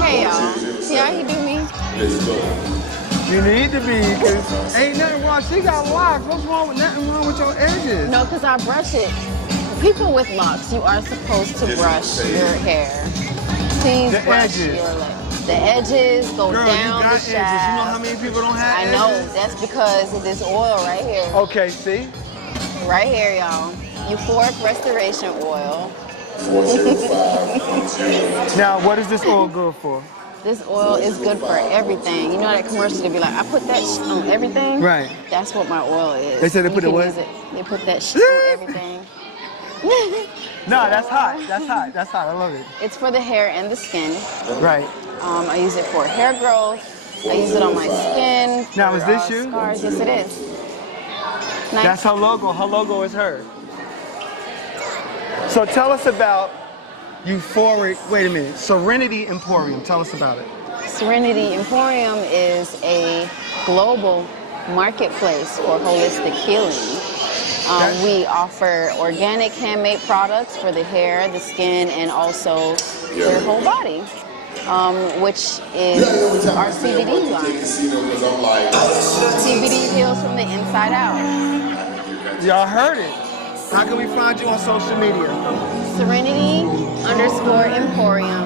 Hey y'all. See how you do me? You need to be, because ain't nothing wrong. She got locks. What's wrong with nothing wrong with your edges? No, because I brush it. People with locks, you are supposed to brush your hair. Please brush your legs. The edges go down the shaft. Edges. You know how many people don't have edges? I know. That's because of this oil right here. Okay, see? Right here, y'all. Euphoric Restoration Oil. Now, what is this oil good for? This oil is good for everything. You know that commercial, they be like, I put that on everything? Right. That's what my oil is. They said they put it what? They put that shit on everything. No, that's hot. That's hot. That's hot. I love it. It's for the hair and the skin. Right. I use it for hair growth. I use it on my skin. Now, is this you? Scars. Yes, it is. Nice. That's her logo. Her logo is her. So tell us about Euphoric, wait a minute, Serenity Emporium. Tell us about it. Serenity Emporium is a global marketplace for holistic healing. We offer organic handmade products for the hair, the skin, and also their whole body, which is our CBD line. CBD heals from the inside out. Y'all heard it. How can we find you on social media? Serenity_Emporium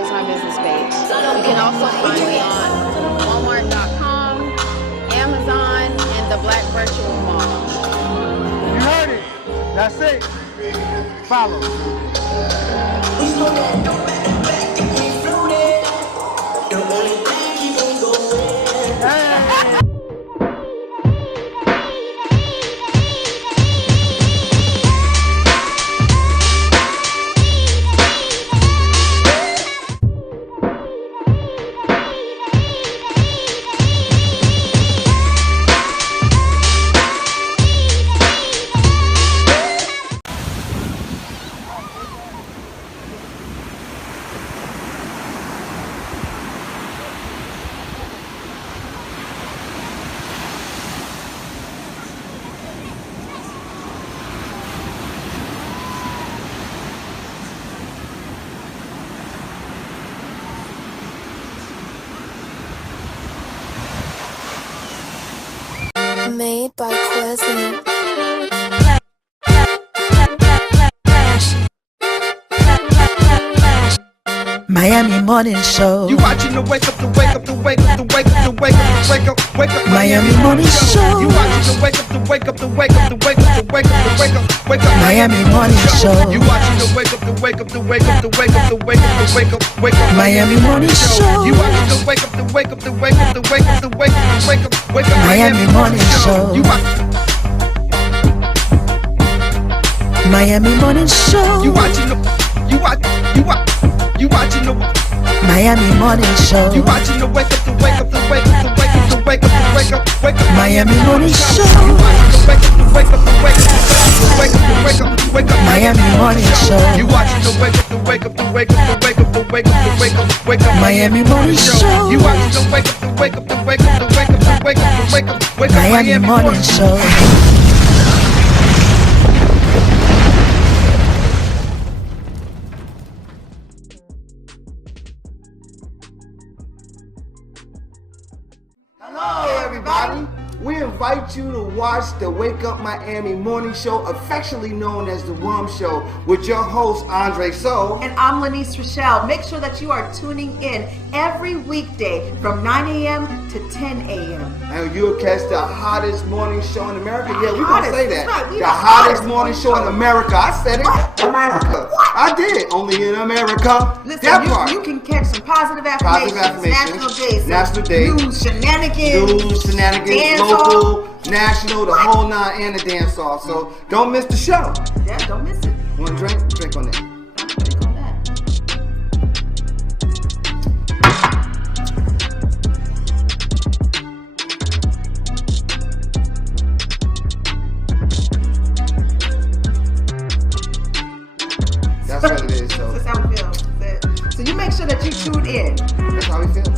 is my business page. You can also find me on Walmart.com, Amazon, and the Black Virtual Mall. You heard it. That's it. Follow. Made by Quezzy. Miami Morning Show. You watching the wake up, the wake up, the wake up, the wake up, the wake up, the wake up, wake up. Miami Morning Show. You watching the wake up, the wake up, the wake up, the wake up, the wake up, the wake up, wake up. Miami Morning Show. You watching the wake up, the wake up, the wake up, the wake up, the wake up, the wake up, wake up. Miami Morning Show. You watching the wake up, the wake up, the wake up, the wake up, the wake up, the wake up, wake up. Miami Morning Show. You Miami Morning Show. You watching the you watching the Miami Morning Show. You watching the wake up, the wake up, the wake up, the wake up, the wake up, the wake up, wake up. Miami Morning Show. You watching the wake up, the wake up, the wake up, the wake up, the wake up, wake up. Miami Morning Show. You watching the wake up, the wake up, the wake up, the wake up, the wake up, the wake up, wake up. Miami Morning Show. You watching the wake up, the wake up, the wake up, the wake up, the wake up, the wake up, wake up. Miami Morning Show. Hello, everybody. We invite you to watch the Wake Up Miami Morning Show, affectionately known as the WUMMS Show, with your host, Andre So. And I'm Lanice Rochelle. Make sure that you are tuning in every weekday from 9 a.m. to 10 a.m. And you'll catch the hottest morning show in America. Yeah, we're going to say that. Right, the hottest morning show in America. I said it. America. I did. Only in America. Listen, you can catch some positive affirmations. National days. News, shenanigans. Dance local, national, the whole nine, and the dance off. So don't miss the show. Yeah, don't miss it. Want to drink? Drink on that. Drink on that. That's what it is. So that's how we feel. So you make sure that you tune in. That's how we feel.